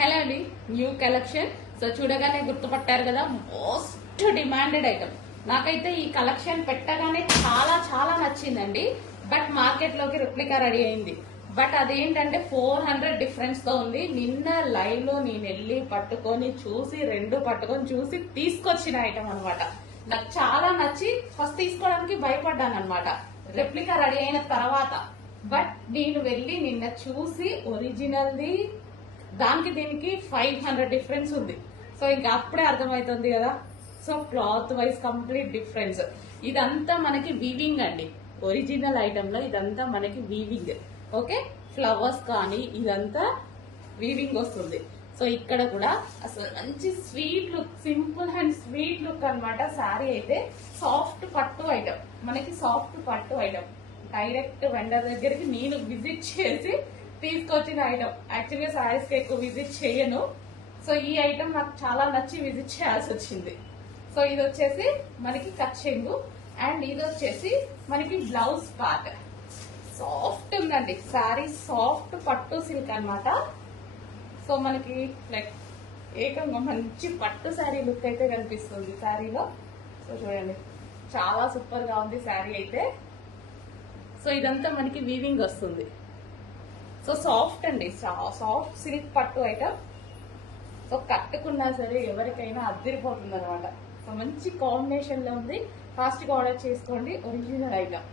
Hello అండి, new collection. So చూడగానే గుర్తుపట్టారు కదా, మోస్ట్ డిమాండెడ్ ఐటమ్. నాకైతే ఈ కలెక్షన్ పెట్టగానే చాలా చాలా నచ్చిందండి. బట్ మార్కెట్ లోకి రిప్లికా రెడీ అయింది. బట్ అదేంటంటే 400 డిఫరెన్స్ తో ఉంది. నిన్న లైవ్ లో నేను వెళ్ళి పట్టుకొని చూసి చూసి తీసుకొచ్చిన ఐటమ్ అన్నమాట. నాకు చాలా నచ్చి ఫస్ట్ తీసుకోవడానికి భయపడ్డాను అనమాట, రెప్లికా రెడీ అయిన తర్వాత. బట్ నేను వెళ్ళి నిన్న చూసి ఒరిజినల్ది దానికి దీనికి 500 డిఫరెన్స్ ఉంది. సో ఇంకా అప్పుడే అర్థమవుతుంది కదా. So cloth wise complete difference. ఇదంతా మనకి వీవింగ్ అండి. ఒరిజినల్ ఐటమ్ లో ఇదంతా మనకి వీవింగ్. ఓకే, ఫ్లవర్స్ కానీ ఇదంతా వీవింగ్ వస్తుంది. సో ఇక్కడ కూడా అసలు మంచి sweet look, simple and sweet look అన్నమాట. శారీ అయితే సాఫ్ట్ పట్టు ఐటమ్, మనకి సాఫ్ట్ పట్టు ఐటమ్. డైరెక్ట్ వెండర్ దగ్గరికి నేను విజిట్ చేసి తీసుకొచ్చిన ఐటమ్. యాక్చువల్గా శారీస్ కి ఎక్కువ విజిట్ చేయను. సో ఈ ఐటమ్ నాకు చాలా నచ్చి విజిట్ చేయాల్సి వచ్చింది. సో ఇది వచ్చేసి మనకి కచ్చెంగు అండ్ ఇది వచ్చేసి మనకి బ్లౌజ్ పార్ట్. సాఫ్ట్ ఉందండి శారీ, సాఫ్ట్ పట్టు సిల్క్ అన్నమాట. సో మనకి లైక్ ఏకంగా మంచి పట్టు శారీ లుక్ అయితే కనిపిస్తుంది శారీలో. సో చూడండి, చాలా సూపర్ గా ఉంది శారీ అయితే. సో ఇదంతా మనకి వీవింగ్ వస్తుంది. సో సాఫ్ట్ అండి, సాఫ్ట్ సిల్క్ పట్టు ఐటమ్. సో కట్టుకున్నా సరే ఎవరికైనా అద్దరిపోతుంది అనమాట. సో మంచి కాంబినేషన్ లో ఉంది. ఫాస్ట్ గా ఆర్డర్ చేసుకోండి, ఒరిజినల్ ఐటమ్.